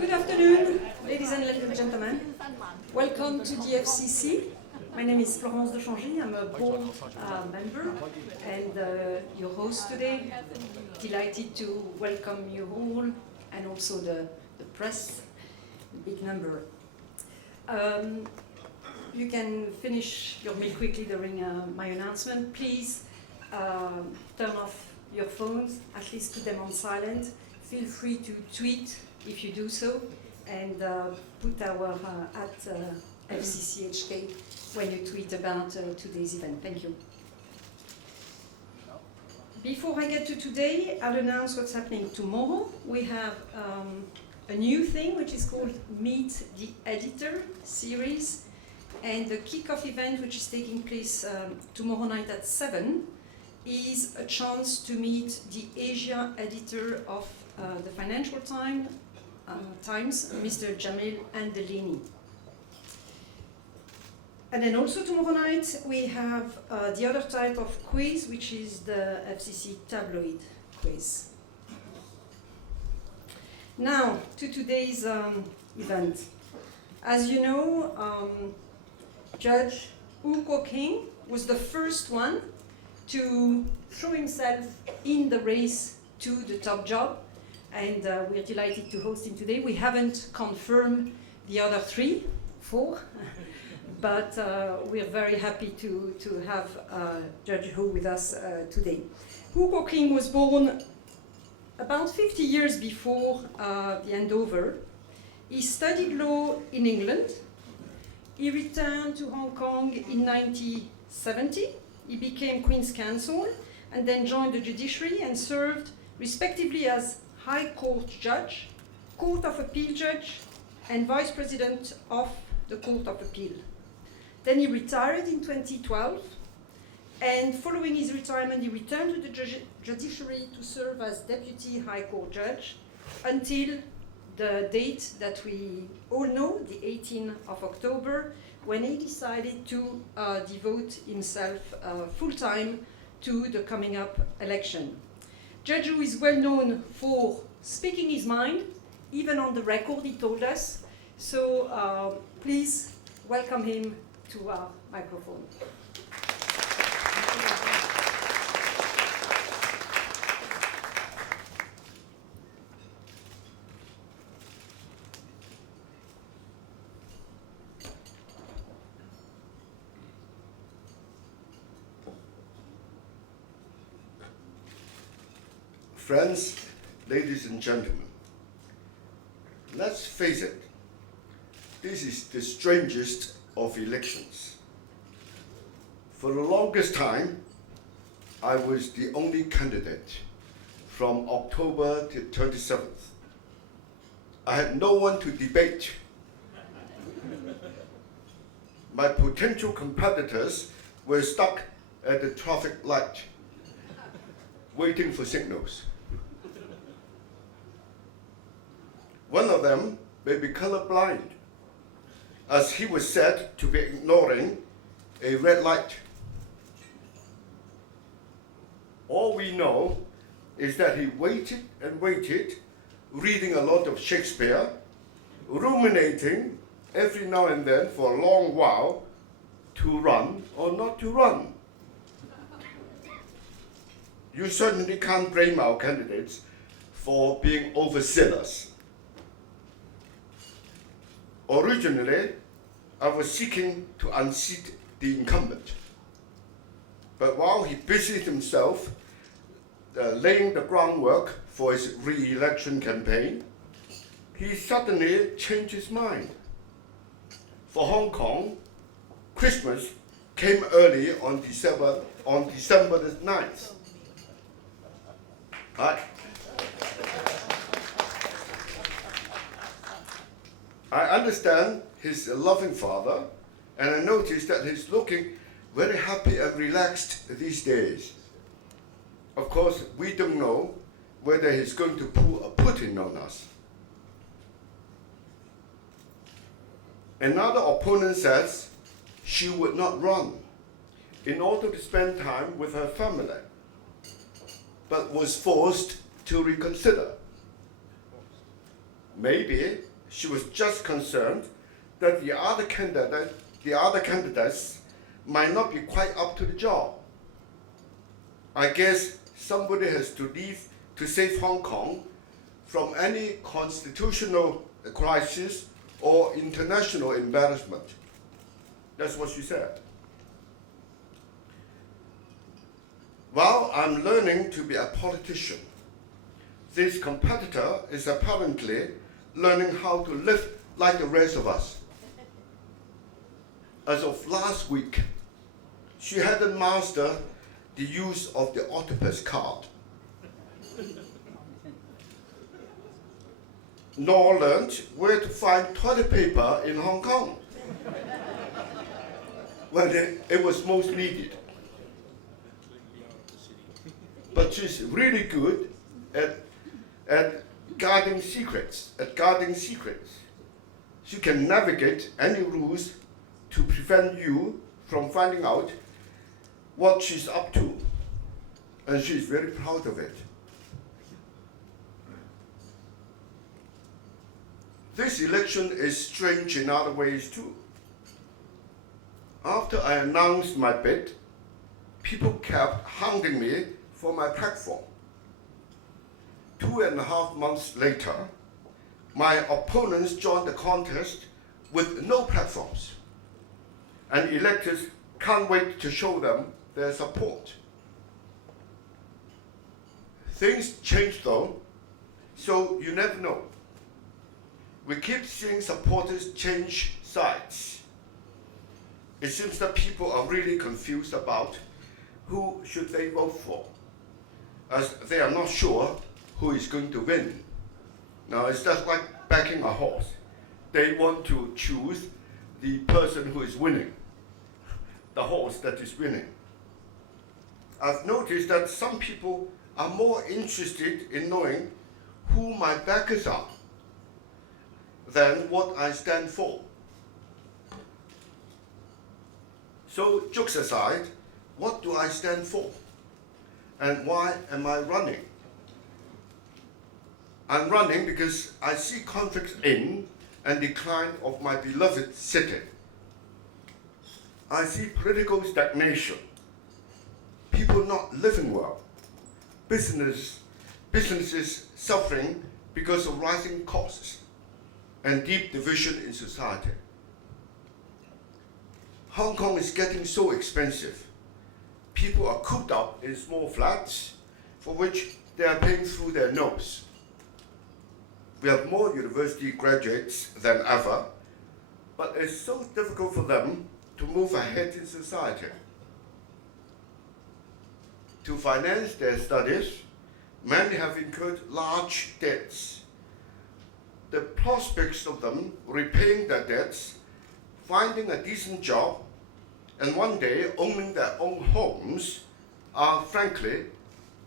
Good afternoon, ladies and gentlemen. Welcome to the FCC. My name is Florence de Changy. I'm a board member and your host today. Delighted to welcome you all and also the press, big number. You can finish your meal quickly during my announcement. Please turn off your phones, at least put them on silent. Feel free to tweet if you do so, and put our at FCCHK when you tweet about today's event. Thank you. Before I get to today, I'll announce what's happening tomorrow. We have a new thing which is called Meet the Editor series, and the kickoff event, which is taking place tomorrow night at 7, is a chance to meet the Asia editor of the Financial Times, Mr. Jamil Andelini. And then also tomorrow night we have the other type of quiz, which is the FCC tabloid quiz. Now to today's event. As you know, Judge Hu Kuo-King was the first one to throw himself in the race to the top job, and we're delighted to host him today. We haven't confirmed the other four, but we're very happy to have Judge Hu with us today. Hu Kuo-King was born about 50 years before the handover. He studied law in England. He returned to Hong Kong in 1970. He became Queen's Counsel and then joined the judiciary and served respectively as High Court Judge, Court of Appeal Judge, and Vice President of the Court of Appeal. Then he retired in 2012, and following his retirement, he returned to the judiciary to serve as Deputy High Court Judge until the date that we all know, the 18th of October, when he decided to devote himself full-time to the coming up election. Judge Hu is well known for speaking his mind, even on the record, he told us. So please welcome him to our microphone. Friends, ladies and gentlemen, let's face it, this is the strangest of elections. For the longest time, I was the only candidate from October to 27th. I had no one to debate. My potential competitors were stuck at the traffic light, waiting for signals. One of them may be colorblind, as he was said to be ignoring a red light. All we know is that he waited and waited, reading a lot of Shakespeare, ruminating every now and then for a long while to run or not to run. You certainly can't blame our candidates for being overzealous. Originally, I was seeking to unseat the incumbent. But while he busied himself laying the groundwork for his re-election campaign, he suddenly changed his mind. For Hong Kong, Christmas came early on December the 9th. I understand he's a loving father, and I noticed that he's looking very happy and relaxed these days. Of course, we don't know whether he's going to pull a Putin on us. Another opponent says she would not run in order to spend time with her family, but was forced to reconsider. Maybe she was just concerned that the other candidates might not be quite up to the job. I guess somebody has to leave to save Hong Kong from any constitutional crisis or international embarrassment. That's what she said. While I'm learning to be a politician, this competitor is apparently learning how to live like the rest of us. As of last week, she hadn't mastered the use of the octopus card, nor learned where to find toilet paper in Hong Kong when it was most needed. But she's really good at guarding secrets. She can navigate any rules to prevent you from finding out what she's up to, and she's very proud of it. This election is strange in other ways too. After I announced my bid, people kept hounding me for my platform. 2.5 months later, my opponents joined the contest with no platforms, and electors can't wait to show them their support. Things change though, so you never know. We keep seeing supporters change sides. It seems that people are really confused about who should they vote for, as they are not sure who is going to win. Now, it's just like backing a horse. They want to choose the person who is winning, the horse that is winning. I've noticed that some people are more interested in knowing who my backers are than what I stand for. So, jokes aside, what do I stand for? And why am I running? I'm running because I see conflicts in and decline of my beloved city. I see political stagnation, people not living well, businesses suffering because of rising costs, and deep division in society. Hong Kong is getting so expensive. People are cooped up in small flats for which they are paying through their nose. We have more university graduates than ever, but it's so difficult for them to move ahead in society. To finance their studies, many have incurred large debts. The prospects of them repaying their debts, finding a decent job, and one day owning their own homes are frankly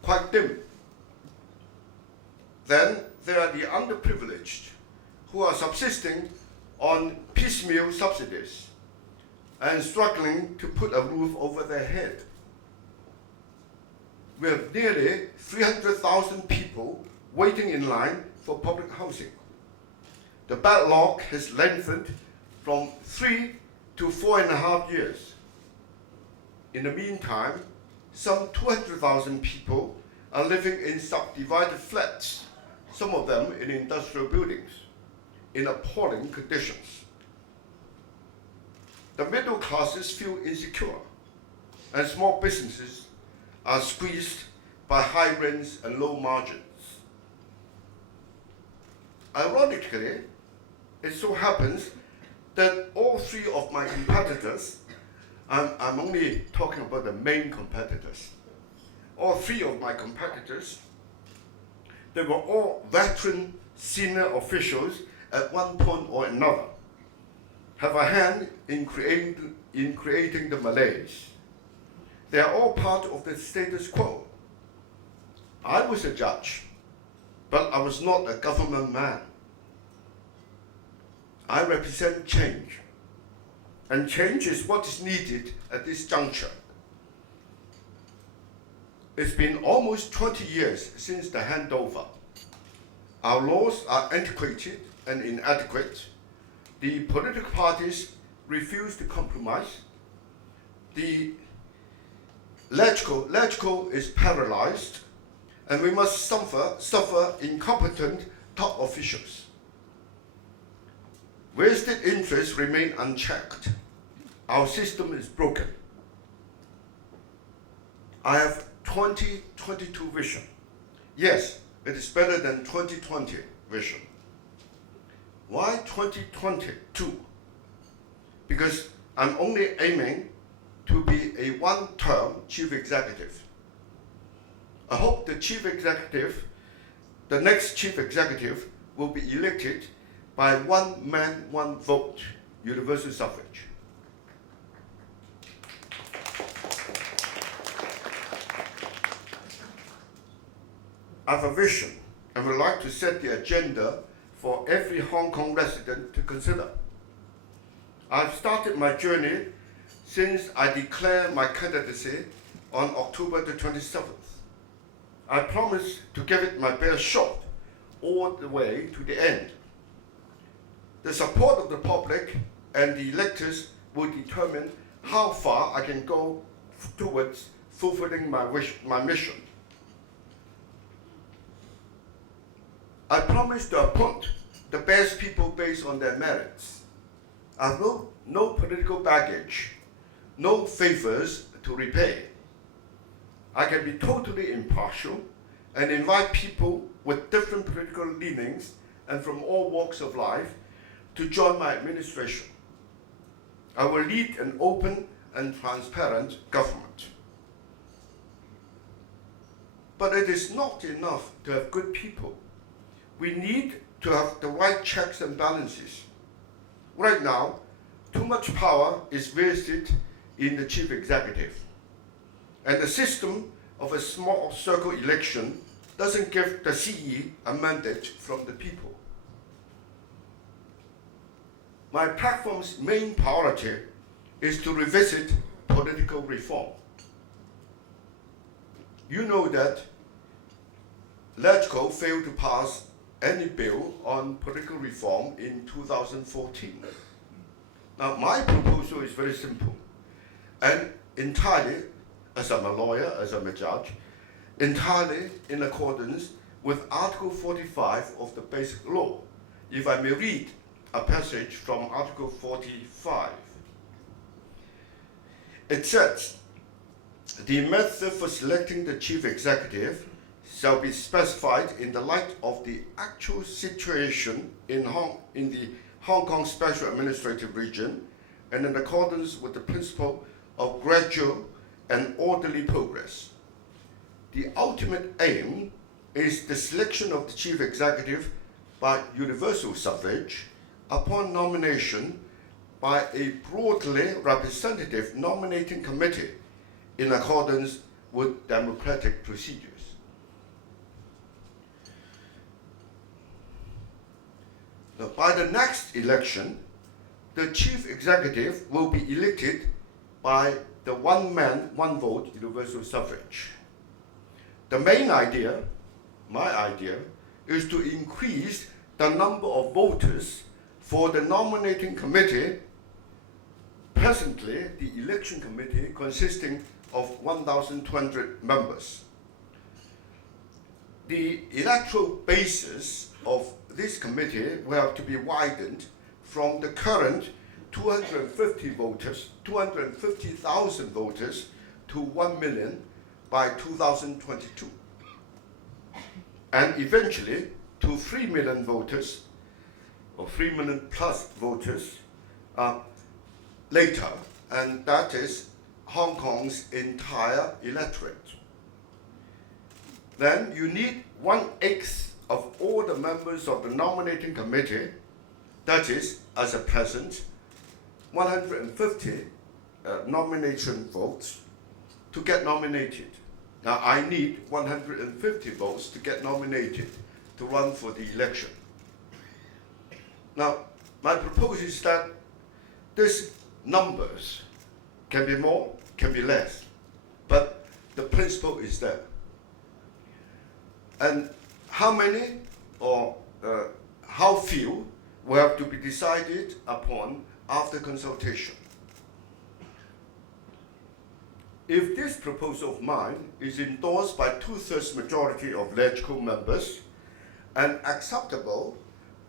quite dim. Then there are the underprivileged who are subsisting on piecemeal subsidies and struggling to put a roof over their head. We have nearly 300,000 people waiting in line for public housing. The backlog has lengthened from 3 to 4.5 years. In the meantime, some 200,000 people are living in subdivided flats, some of them in industrial buildings, in appalling conditions. The middle classes feel insecure, and small businesses are squeezed by high rents and low margins. Ironically, it so happens that all three of my competitors, I'm only talking about the main competitors, all three of my competitors, they were all veteran senior officials at one point or another, have a hand in creating the malaise. They are all part of the status quo. I was a judge, but I was not a government man. I represent change, and change is what is needed at this juncture. It's been almost 20 years since the handover. Our laws are antiquated and inadequate. The political parties refuse to compromise. The logical is paralyzed, and we must suffer incompetent top officials. Vested interests remain unchecked. Our system is broken. I have 2022 vision. Yes, it is better than 2020 vision. Why 2022? Because I'm only aiming to be a one-term chief executive. I hope the next chief executive will be elected by one man, one vote, universal suffrage. I have a vision and would like to set the agenda for every Hong Kong resident to consider. I've started my journey since I declared my candidacy on October the 27th. I promise to give it my best shot all the way to the end. The support of the public and the electors will determine how far I can go towards fulfilling my mission. I promise to appoint the best people based on their merits. I have no political baggage, no favors to repay. I can be totally impartial and invite people with different political leanings and from all walks of life to join my administration. I will lead an open and transparent government. But it is not enough to have good people. We need to have the right checks and balances. Right now, too much power is vested in the chief executive. And the system of a small circle election doesn't give the CE a mandate from the people. My platform's main priority is to revisit political reform. You know that LegCo failed to pass any bill on political reform in 2014. Now, my proposal is very simple and entirely, as I'm a lawyer, as I'm a judge, entirely in accordance with Article 45 of the Basic Law. If I may read a passage from Article 45. It says, the method for selecting the chief executive shall be specified in the light of the actual situation in the Hong Kong Special Administrative Region and in accordance with the principle of gradual and orderly progress. The ultimate aim is the selection of the chief executive by universal suffrage upon nomination by a broadly representative nominating committee in accordance with democratic procedures. Now, by the next election, the chief executive will be elected by the one man, one vote universal suffrage. The main idea, my idea, is to increase the number of voters for the nominating committee. Presently, the election committee consisting of 1,200 members. The electoral basis of this committee will have to be widened from the current 250,000 voters to 1 million by 2022, and eventually to 3 million voters, or 3 million plus voters later, and that is Hong Kong's entire electorate. Then you need 1/8 of all the members of the nominating committee, that is, as at present, 150 nomination votes to get nominated. Now I need 150 votes to get nominated to run for the election. Now, my proposal is that these numbers can be more, can be less, but the principle is there. And how many or how few will have to be decided upon after consultation. If this proposal of mine is endorsed by 2/3 majority of LegCo members and acceptable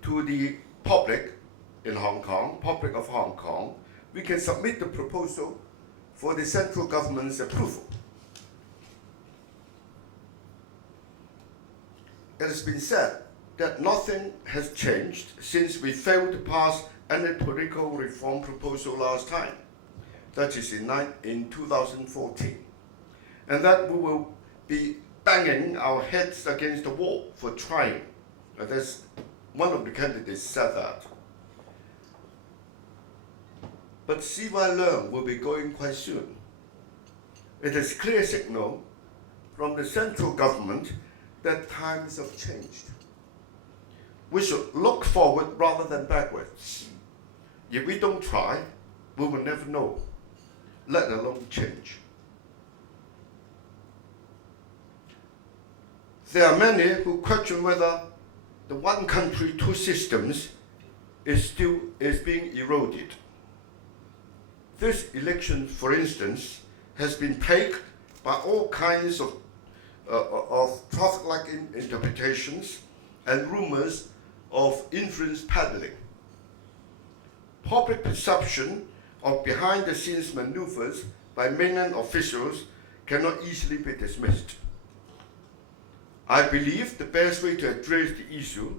to the public in Hong Kong, public of Hong Kong, we can submit the proposal for the central government's approval. It has been said that nothing has changed since we failed to pass any political reform proposal last time, that is in 2014, and that we will be banging our heads against the wall for trying. One of the candidates said that. But CY Leung will be going quite soon. It is clear signal from the central government that times have changed. We should look forward rather than backwards. If we don't try, we will never know, let alone change. There are many who question whether the one country, two systems is being eroded. This election, for instance, has been plagued by all kinds of traffic-like interpretations and rumors of influence peddling. Public perception of behind-the-scenes maneuvers by mainland officials cannot easily be dismissed. I believe the best way to address the issue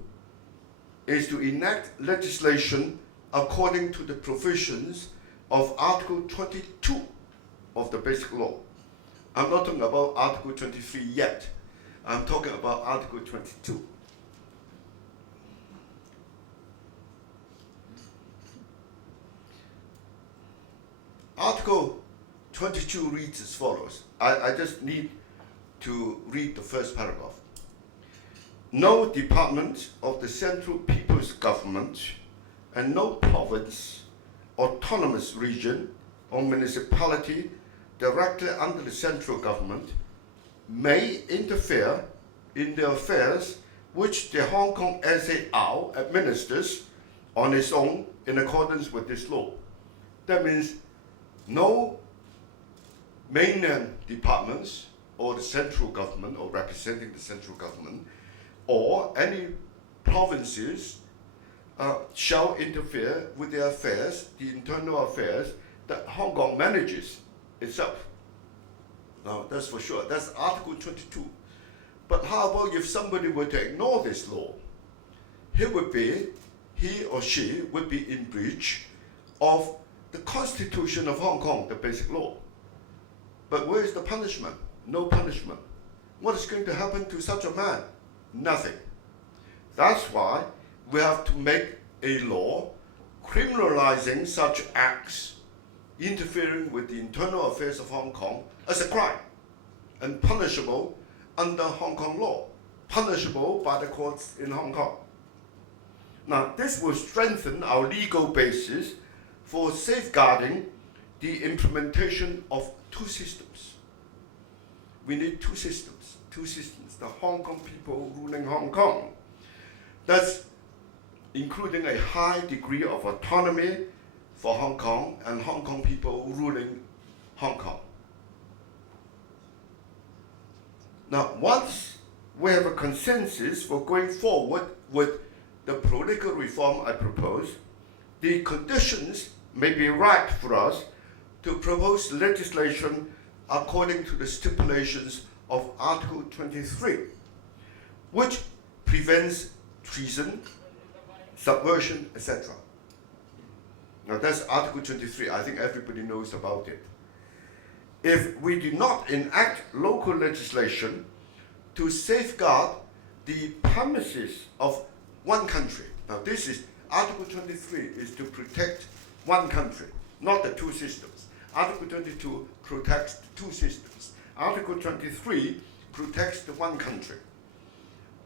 is to enact legislation according to the provisions of Article 22 of the Basic Law. I'm not talking about Article 23 yet. I'm talking about Article 22. Article 22 reads as follows. I just need to read the first paragraph. No department of the Central People's Government and no province, autonomous region or municipality directly under the central government may interfere in the affairs which the Hong Kong SAR administers on its own in accordance with this law. That means no mainland departments or the central government or representing the central government or any provinces shall interfere with the affairs, the internal affairs that Hong Kong manages itself. Now, that's for sure. That's Article 22. But how about if somebody were to ignore this law? He or she would be in breach of the Constitution of Hong Kong, the Basic Law. But where is the punishment? No punishment. What is going to happen to such a man? Nothing. That's why we have to make a law criminalizing such acts, interfering with the internal affairs of Hong Kong, as a crime and punishable under Hong Kong law, punishable by the courts in Hong Kong. Now, this will strengthen our legal basis for safeguarding the implementation of two systems. We need two systems. The Hong Kong people ruling Hong Kong. That's including a high degree of autonomy for Hong Kong and Hong Kong people ruling Hong Kong. Now, once we have a consensus for going forward with the political reform I propose, the conditions may be right for us to propose legislation according to the stipulations of Article 23, which prevents treason, subversion, etc. Now that's Article 23. I think everybody knows about it. If we do not enact local legislation to safeguard the premises of one country, now this is Article 23 is to protect one country, not the two systems. Article 22 protects the two systems. Article 23 protects the one country.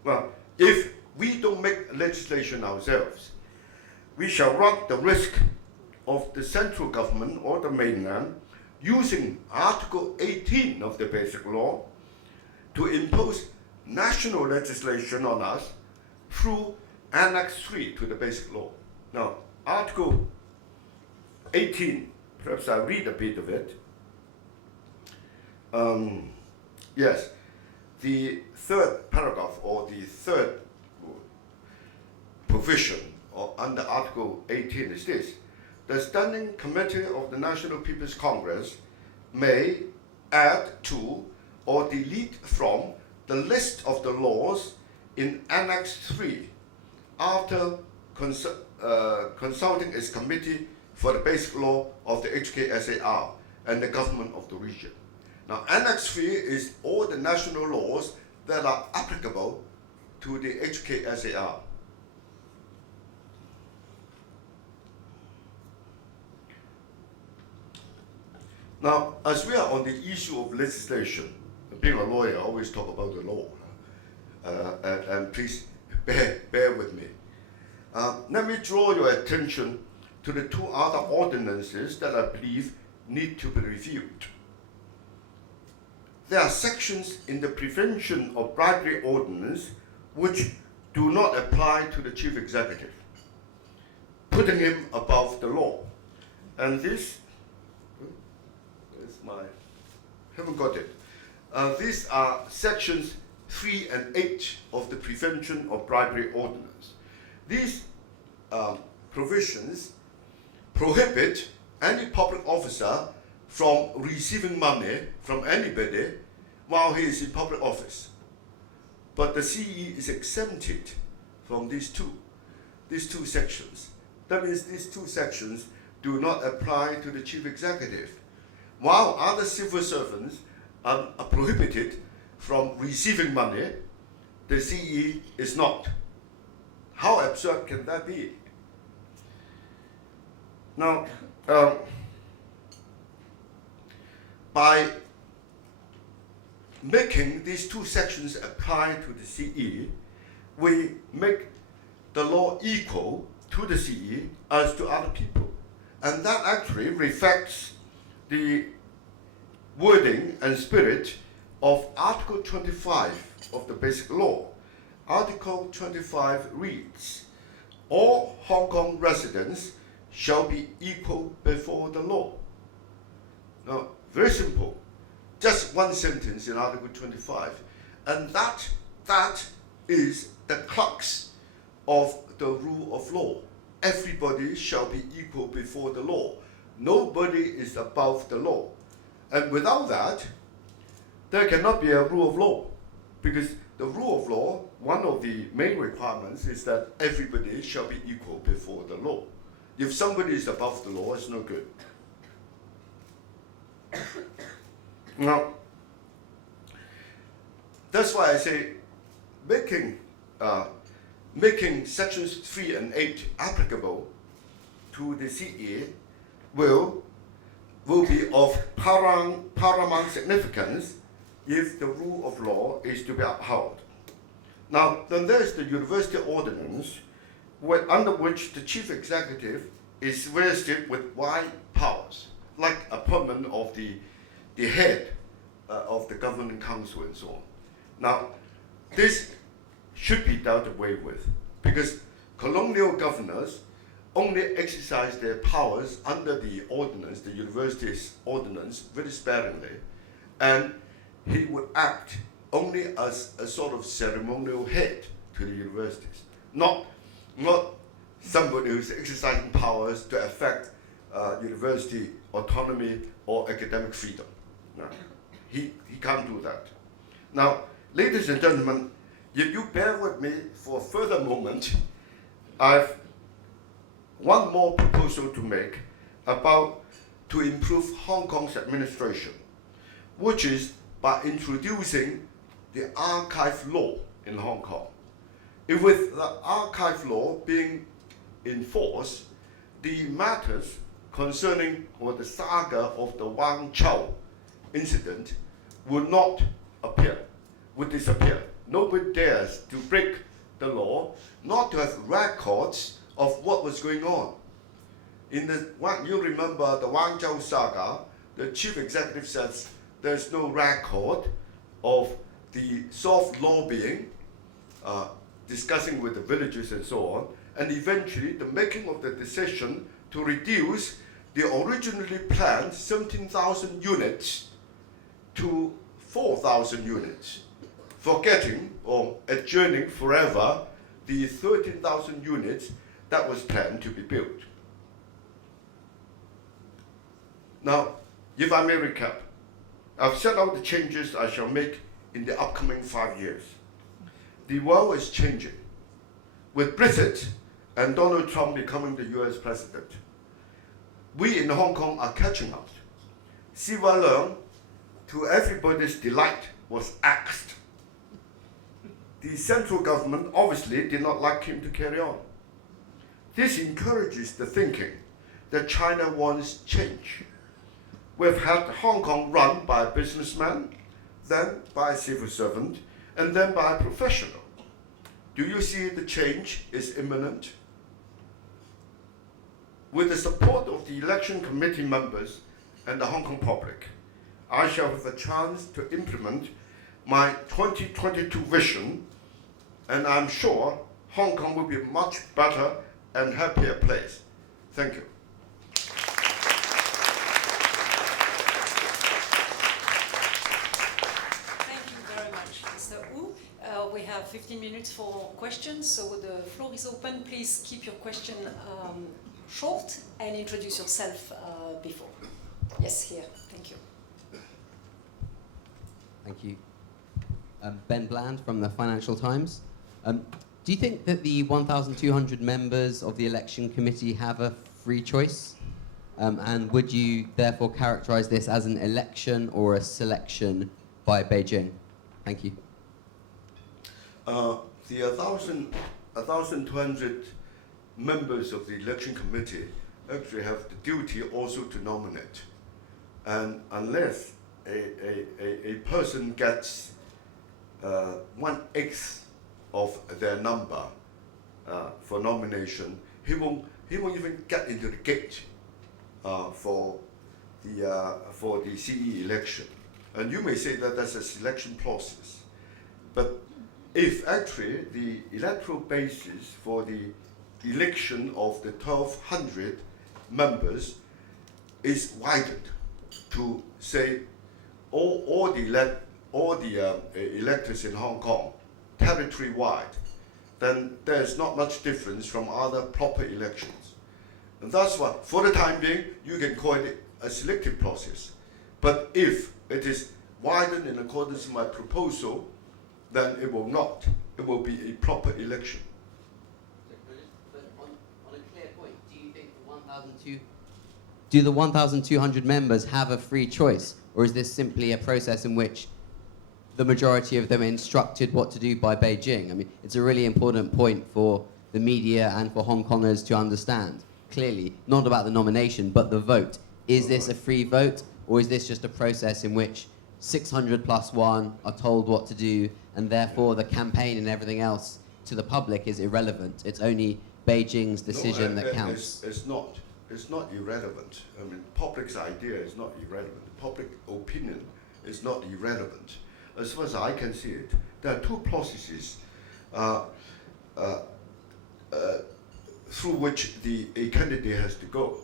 Well, if we don't make legislation ourselves, we shall run the risk of the central government or the mainland using Article 18 of the Basic Law to impose national legislation on us through Annex 3 to the Basic Law. Now, Article 18, perhaps I'll read a bit of it. Yes, the third paragraph or the third provision under Article 18 is this. The Standing Committee of the National People's Congress may add to or delete from the list of the laws in Annex 3 after consulting its committee for the basic law of the HKSAR and the government of the region. Now, Annex 3 is all the national laws that are applicable to the HKSAR. Now, as we are on the issue of legislation, being a lawyer, I always talk about the law, and please bear with me. Let me draw your attention to the two other ordinances that I believe need to be reviewed. There are sections in the Prevention of Bribery Ordinance which do not apply to the Chief Executive, putting him above the law. And this, haven't got it. These are sections 3 and 8 of the Prevention of Bribery Ordinance. These provisions prohibit any public officer from receiving money from anybody while he is in public office. But the CE is exempted from these two sections. That means these two sections do not apply to the Chief Executive, while other civil servants are prohibited from receiving money. The CE is not. How absurd can that be? Now, by making these two sections apply to the CE, we make the law equal to the CE as to other people. And that actually reflects the wording and spirit of Article 25 of the Basic Law. Article 25 reads, all Hong Kong residents shall be equal before the law. Now, very simple. Just one sentence in Article 25. And that is the crux of the rule of law. Everybody shall be equal before the law. Nobody is above the law. And without that, there cannot be a rule of law. Because the rule of law, one of the main requirements is that everybody shall be equal before the law. If somebody is above the law, it's no good. Now, that's why I say making sections 3 and 8 applicable to the CE will be of paramount significance if the rule of law is to be upheld. Now, then there is the University Ordinance, under which the Chief Executive is vested with wide powers, like appointment of the head of the Governing Council and so on. Now, this should be dealt away with, because colonial governors only exercise their powers under the ordinance, the university's ordinance, very sparingly, and he would act only as a sort of ceremonial head to the universities, not somebody who's exercising powers to affect university autonomy or academic freedom. No. He can't do that. Now, ladies and gentlemen, if you bear with me for a further moment, I've one more proposal to make to improve Hong Kong's administration, which is by introducing the archive law in Hong Kong. With the archive law being enforced, the matters concerning or the saga of the Wang Chao incident would not appear, would disappear. Nobody dares to break the law, not to have records of what was going on. You remember the Wang Chao saga, the chief executive says there's no record of the soft lobbying discussing with the villagers and so on, and eventually the making of the decision to reduce the originally planned 17,000 units to 4,000 units, forgetting or adjourning forever the 13,000 units that was planned to be built. Now, if I may recap, I've set out the changes I shall make in the upcoming 5 years. The world is changing, with Brexit and Donald Trump becoming the US president. We in Hong Kong are catching up. Siwa Leung, to everybody's delight, was axed. The central government obviously did not like him to carry on. This encourages the thinking that China wants change. We've had Hong Kong run by a businessman, then by a civil servant, and then by a professional. Do you see the change is imminent? With the support of the election committee members and the Hong Kong public, I shall have a chance to implement my 2022 vision, and I'm sure Hong Kong will be a much better and happier place. Thank you. Thank you very much, Mr. Wu. We have 15 minutes for questions, so the floor is open. Please keep your question short and introduce yourself before. Yes, here. Thank you. Thank you. Ben Bland from the Financial Times. Do you think that the 1,200 members of the election committee have a free choice? And would you therefore characterize this as an election or a selection by Beijing? Thank you. The 1,200 members of the election committee actually have the duty also to nominate. And unless a person gets 1/8 of their number for nomination, he won't even get into the gate for the CE election. And you may say that that's a selection process, but if actually the electoral basis for the election of the 1,200 members is widened to say all the electors in Hong Kong, territory-wide, then there's not much difference from other proper elections. And that's why, for the time being, you can call it a selective process. But if it is widened in accordance with my proposal, then it will not. It will be a proper election. But on a clear point, do you think do the 1,200 members have a free choice? Or is this simply a process in which the majority of them are instructed what to do by Beijing? I mean, it's a really important point for the media and for Hong Kongers to understand. Clearly, not about the nomination, but the vote. Is this a free vote, or is this just a process in which 600 plus one are told what to do, and therefore the campaign and everything else to the public is irrelevant? It's only Beijing's decision that counts. It's not irrelevant. I mean, public's idea is not irrelevant. Public opinion is not irrelevant. As far as I can see it, there are two processes through which a candidate has to go.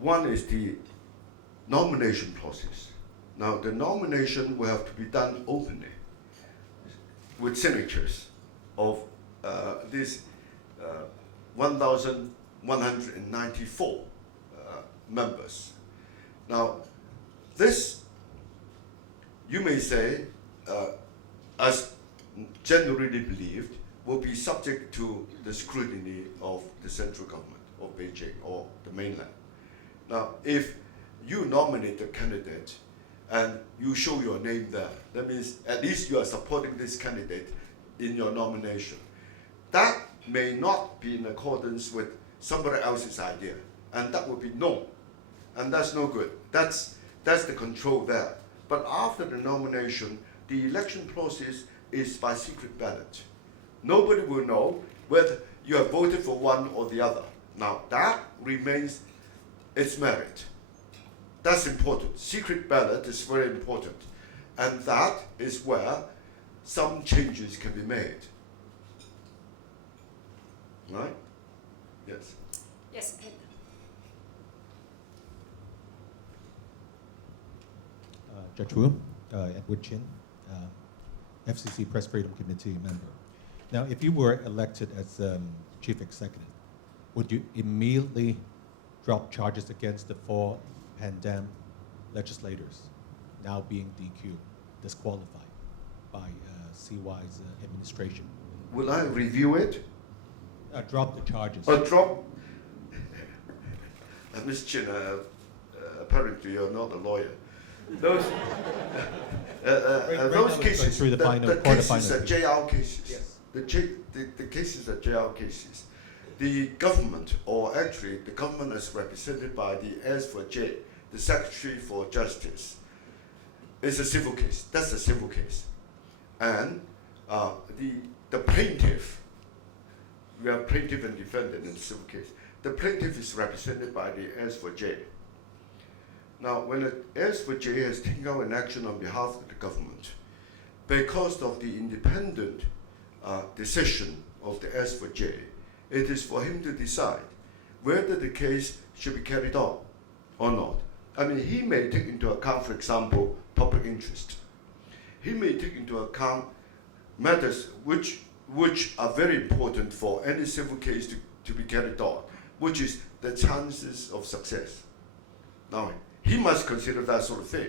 One is the nomination process. Now, the nomination will have to be done openly with signatures of these 1,194 members. Now, this, you may say, as generally believed, will be subject to the scrutiny of the central government of Beijing or the mainland. Now, if you nominate a candidate and you show your name there, that means at least you are supporting this candidate in your nomination. That may not be in accordance with somebody else's idea, and that will be known, and that's no good. That's the control there. But after the nomination, the election process is by secret ballot. Nobody will know whether you have voted for one or the other. Now, that remains its merit. That's important. Secret ballot is very important. And that is where some changes can be made. Right? Yes. Yes, Ed. Judge Wu, Edward Chin, FCC Press Freedom Committee member. Now, if you were elected as chief executive, would you immediately drop charges against the 4 pandemic legislators now being DQ, disqualified by CY's administration? Will I review it? Drop the charges. Drop? Ms. Chin, apparently you're not a lawyer. Those cases, through the cases are final JR cases. Yes. The cases are JR cases. The government, or actually the government is represented by the S4J, the Secretary for Justice, is a civil case. That's a civil case. And the plaintiff, we have plaintiff and defendant in the civil case. The plaintiff is represented by the S4J. Now, when the S4J has taken out an action on behalf of the government, because of the independent decision of the S4J, it is for him to decide whether the case should be carried on or not. I mean, he may take into account, for example, public interest. He may take into account matters which are very important for any civil case to be carried on, which is the chances of success. Now, he must consider that sort of thing.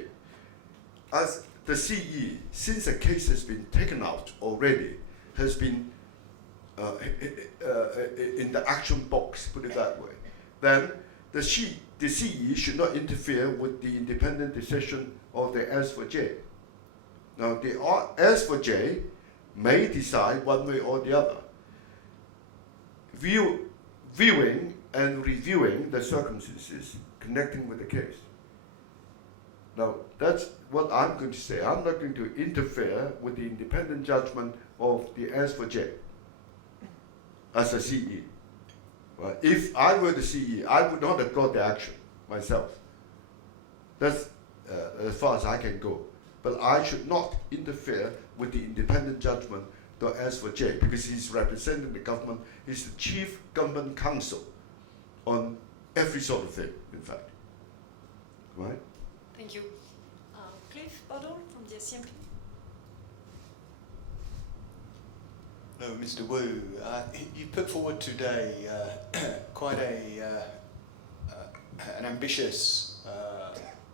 As the CE, since the case has been taken out already, has been in the action box, put it that way, then the CE should not interfere with the independent decision of the S4J. Now, the S4J may decide one way or the other, viewing and reviewing the circumstances connecting with the case. Now, that's what I'm going to say. I'm not going to interfere with the independent judgment of the S4J as a CE. Well, if I were the CE, I would not have got the action myself. That's as far as I can go. But I should not interfere with the independent judgment of the S4J because he's representing the government. He's the chief government counsel on every sort of thing, in fact. Right? Thank you. Cliff Bottle from the Assembly. No, Mr. Wu, you put forward today quite an ambitious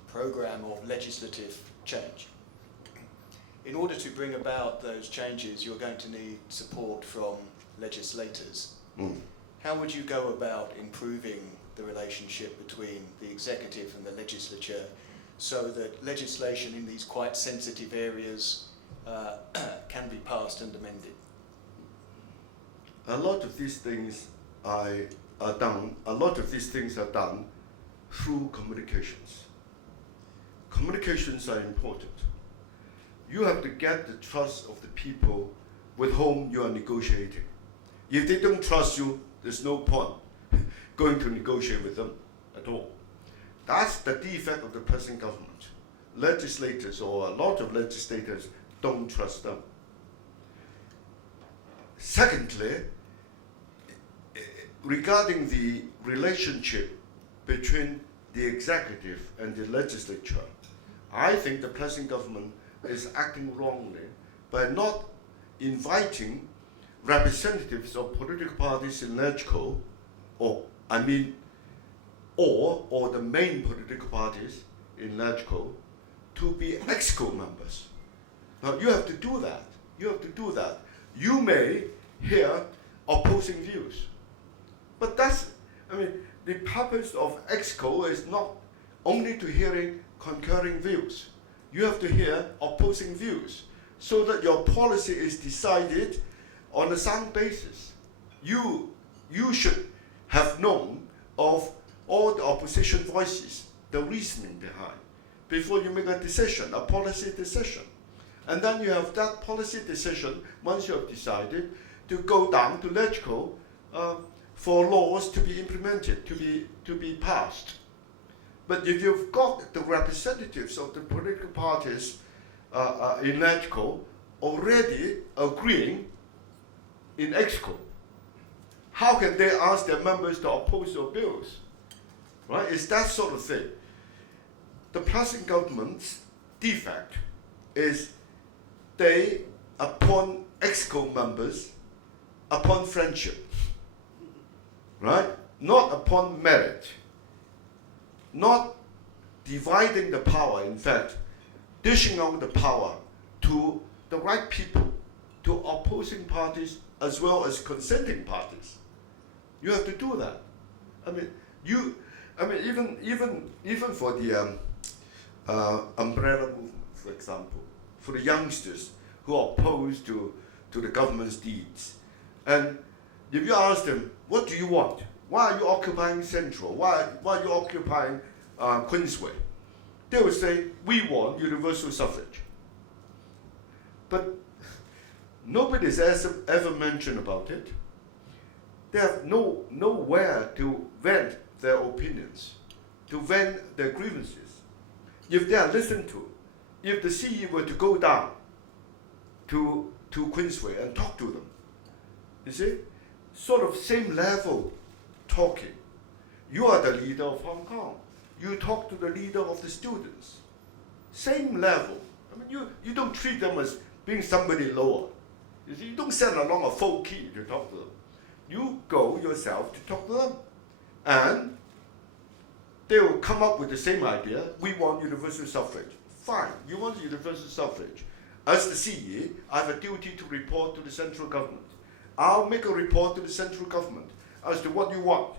program of legislative change. In order to bring about those changes, you're going to need support from legislators. How would you go about improving the relationship between the executive and the legislature so that legislation in these quite sensitive areas can be passed and amended? A lot of these things are done. A lot of these things are done through communications. Communications are important. You have to get the trust of the people with whom you are negotiating. If they don't trust you, there's no point going to negotiate with them at all. That's the defect of the present government. Legislators, or a lot of legislators, don't trust them. Secondly, regarding the relationship between the executive and the legislature, I think the present government is acting wrongly by not inviting representatives of political parties in LegCo, or the main political parties in LegCo, to be ExCo members. Now you have to do that. You have to do that. You may hear opposing views, but the purpose of ExCo is not only to hearing concurring views. You have to hear opposing views so that your policy is decided on a sound basis. You should have known of all the opposition voices, the reasoning behind, before you make a decision, a policy decision. And then you have that policy decision, once you have decided, to go down to LegCo for laws to be implemented, to be passed. But if you've got the representatives of the political parties in LegCo already agreeing in ExCo, how can they ask their members to oppose your bills? Right? It's that sort of thing. The present government's defect is they appoint ExCo members upon friendship, right? Not upon merit. Not dividing the power, in fact, dishing out the power to the right people, to opposing parties as well as consenting parties. You have to do that. I mean, even for the umbrella movement, for example, for the youngsters who are opposed to the government's deeds, and if you ask them, what do you want? Why are you occupying Central? Why are you occupying Queensway? They will say, we want universal suffrage. But nobody's ever mentioned about it. They have nowhere to vent their opinions, to vent their grievances. If they are listened to, if the CE were to go down to Queensway and talk to them, you see, sort of same level talking. You are the leader of Hong Kong. You talk to the leader of the students. Same level. I mean, you don't treat them as being somebody lower. You see, you don't send along a full key to talk to them. You go yourself to talk to them. And they will come up with the same idea. We want universal suffrage. Fine, you want universal suffrage. As the CE, I have a duty to report to the central government. I'll make a report to the central government as to what you want.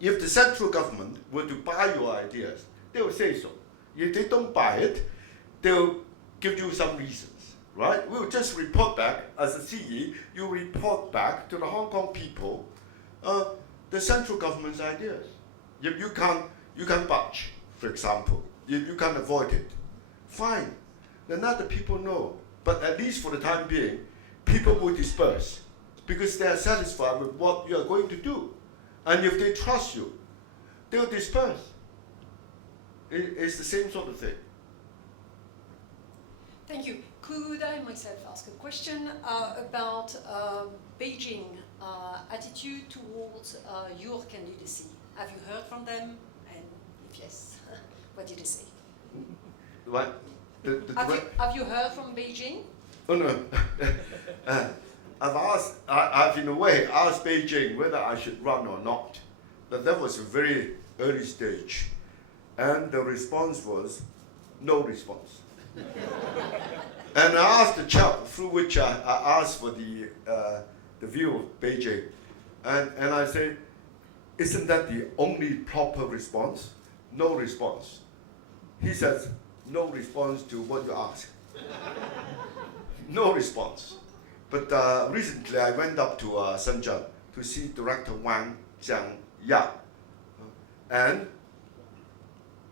If the central government were to buy your ideas, they will say so. If they don't buy it, they'll give you some reasons, right? We'll just report back, as a CE, you report back to the Hong Kong people the central government's ideas. If you can't budge, for example, if you can't avoid it, fine, then let the people know. But at least for the time being, people will disperse because they are satisfied with what you are going to do. And if they trust you, they'll disperse. It's the same sort of thing. Thank you. Could I myself ask a question about Beijing attitude towards your candidacy? Have you heard from them? And if yes, what did they say? What? Have you heard from Beijing? Oh no. I've in a way asked Beijing whether I should run or not. But that was a very early stage. And the response was no response. And I asked the chap through which I asked for the view of Beijing. And I said, isn't that the only proper response? No response. He says, no response to what you ask. No response. But recently I went up to Shenzhen to see Director Wang Jiangya. And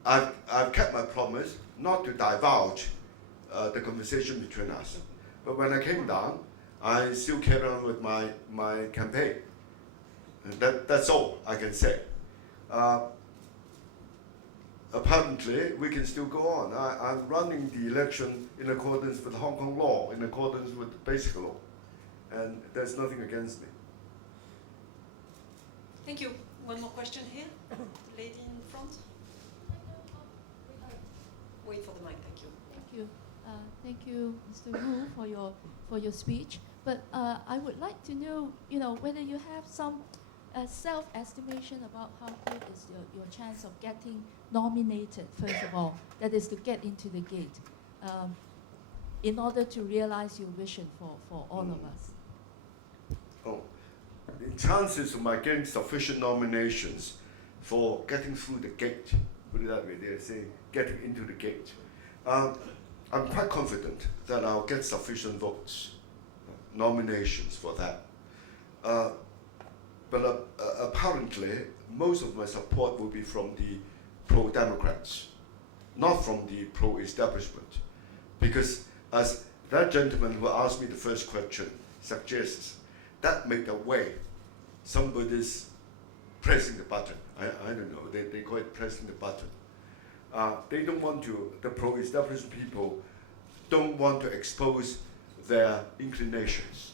I've kept my promise not to divulge the conversation between us. But when I came down, I still carried on with my campaign. And that's all I can say. Apparently, we can still go on. I'm running the election in accordance with Hong Kong law, in accordance with the basic law. And there's nothing against me. Thank you. One more question here. Lady in front. Wait for the mic, thank you. Thank you. Thank you, Mr. Wu, for your speech. But I would like to know, whether you have some self-estimation about how good is your chance of getting nominated, first of all, that is to get into the gate, in order to realize your vision for all of us. Oh, the chances of my getting sufficient nominations for getting through the gate, put it that way, they're saying getting into the gate. I'm quite confident that I'll get sufficient votes, nominations for that. But apparently, most of my support will be from the pro-Democrats, not from the pro-establishment. Because as that gentleman who asked me the first question suggests, that make the way somebody's pressing the button. I don't know, they call it pressing the button. They don't want to, the pro-establishment people don't want to expose their inclinations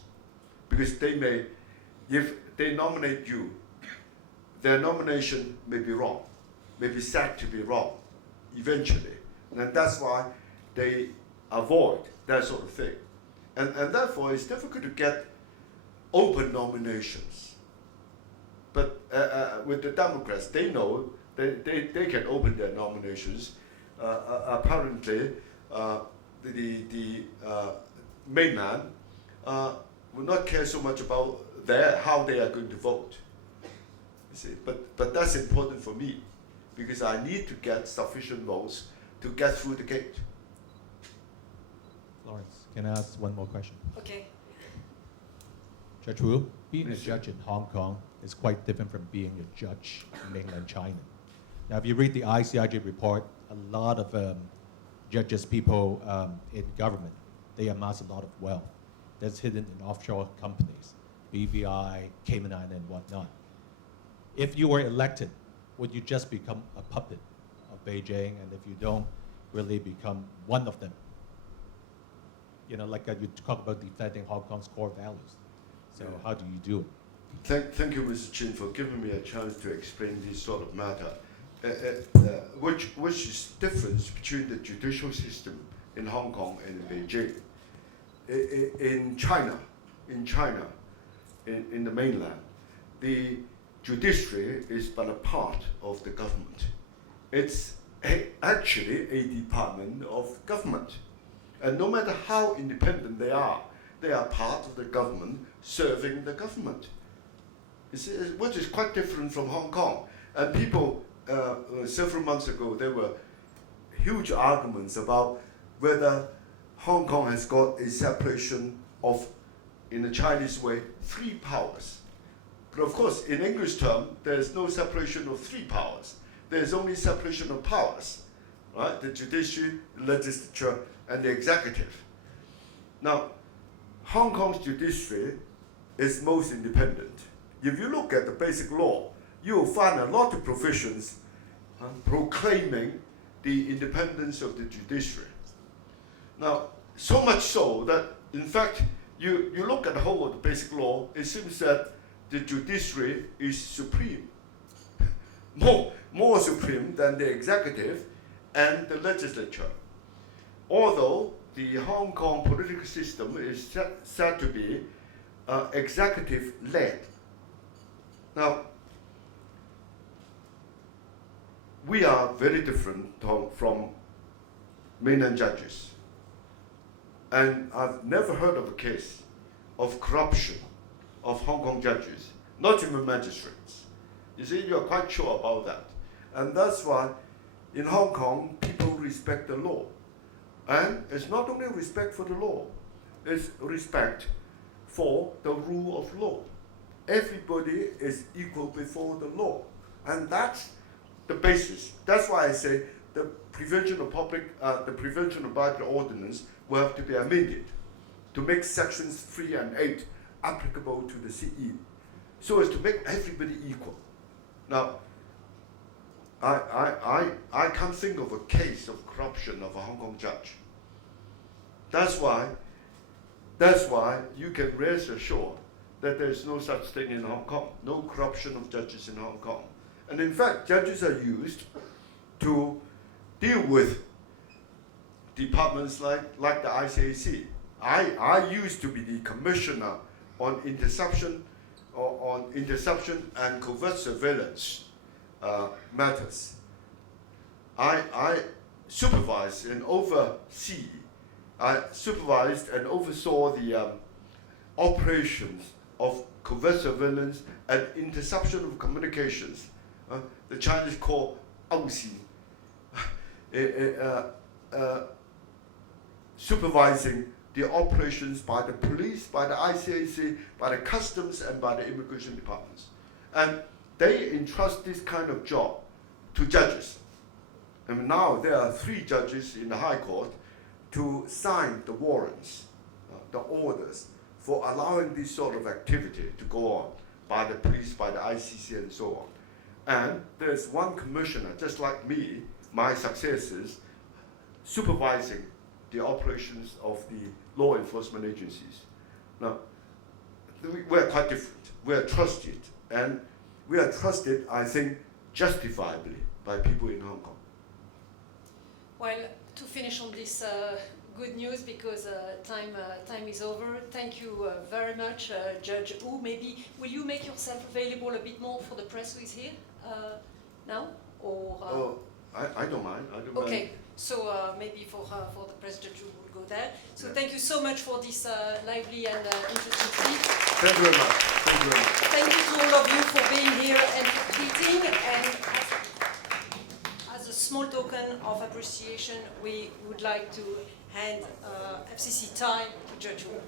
because they may if they nominate you, their nomination may be wrong, may be said to be wrong eventually. And that's why they avoid that sort of thing. And therefore, it's difficult to get open nominations. But with the Democrats, they know they can open their nominations. Apparently, the mainland will not care so much about how they are going to vote. You see, but that's important for me because I need to get sufficient votes to get through the gate. Lawrence, can I ask one more question? Okay. Judge Wu, being a judge in Hong Kong is quite different from being a judge in mainland China. Now, if you read the ICIJ report, a lot of judges, people in government, they amass a lot of wealth that's hidden in offshore companies, BVI, Cayman Island, and whatnot. If you were elected, would you just become a puppet of Beijing, and if you don't, really become one of them? You know, like you talk about defending Hong Kong's core values. So how do you do it? Thank you, Mr. Chin, for giving me a chance to explain this sort of matter, which is difference between the judicial system in Hong Kong and Beijing. In China, in the mainland, the judiciary is but a part of the government. It's actually a department of government. And no matter how independent they are part of the government serving the government. You see, which is quite different from Hong Kong. And people, several months ago, there were huge arguments about whether Hong Kong has got a separation of, in the Chinese way, 3 powers. But of course, in English term, there's no separation of 3 powers. There's only separation of powers, right? The judiciary, the legislature, and the executive. Now, Hong Kong's judiciary is most independent. If you look at the basic law, you will find a lot of provisions proclaiming the independence of the judiciary. Now, so much so that, in fact, you look at the whole of the basic law, it seems that the judiciary is supreme, more supreme than the executive and the legislature. Although the Hong Kong political system is said to be executive-led. Now, we are very different from mainland judges. And I've never heard of a case of corruption of Hong Kong judges, not even magistrates. You see, you're quite sure about that. And that's why in Hong Kong, people respect the law. And it's not only respect for the law, it's respect for the rule of law. Everybody is equal before the law. And that's the basis. That's why I say the Prevention of Bad Ordinance will have to be amended to make sections 3 and 8 applicable to the CE, so as to make everybody equal. Now, I can't think of a case of corruption of a Hong Kong judge. That's why you can rest assured that there is no such thing in Hong Kong, no corruption of judges in Hong Kong. And in fact, judges are used to deal with departments like the ICAC. I used to be the commissioner on interception and covert surveillance matters. I supervised and oversaw the operations of covert surveillance and interception of communications. The Chinese call ouxi. Supervising the operations by the police, by the ICAC, by the customs, and by the immigration departments. And they entrust this kind of job to judges. And now there are 3 judges in the High Court to sign the warrants, the orders for allowing this sort of activity to go on by the police, by the ICC, and so on. And there's one commissioner, just like me, my successors, supervising the operations of the law enforcement agencies. Now, we're quite different. We're trusted, and we are trusted, I think, justifiably by people in Hong Kong. Well, to finish on this good news, because time is over, thank you very much, Judge Wu. Maybe will you make yourself available a bit more for the press who is here now? Or, I don't mind. I don't okay, mind. so maybe for the press, Judge Wu will go there. So thank you so much for this lively and interesting speech. Thank you very much. Thank you very much. Thank you to all of you for being here and for tweeting. And as a small token of appreciation, we would like to hand FCC tie to Judge Wu.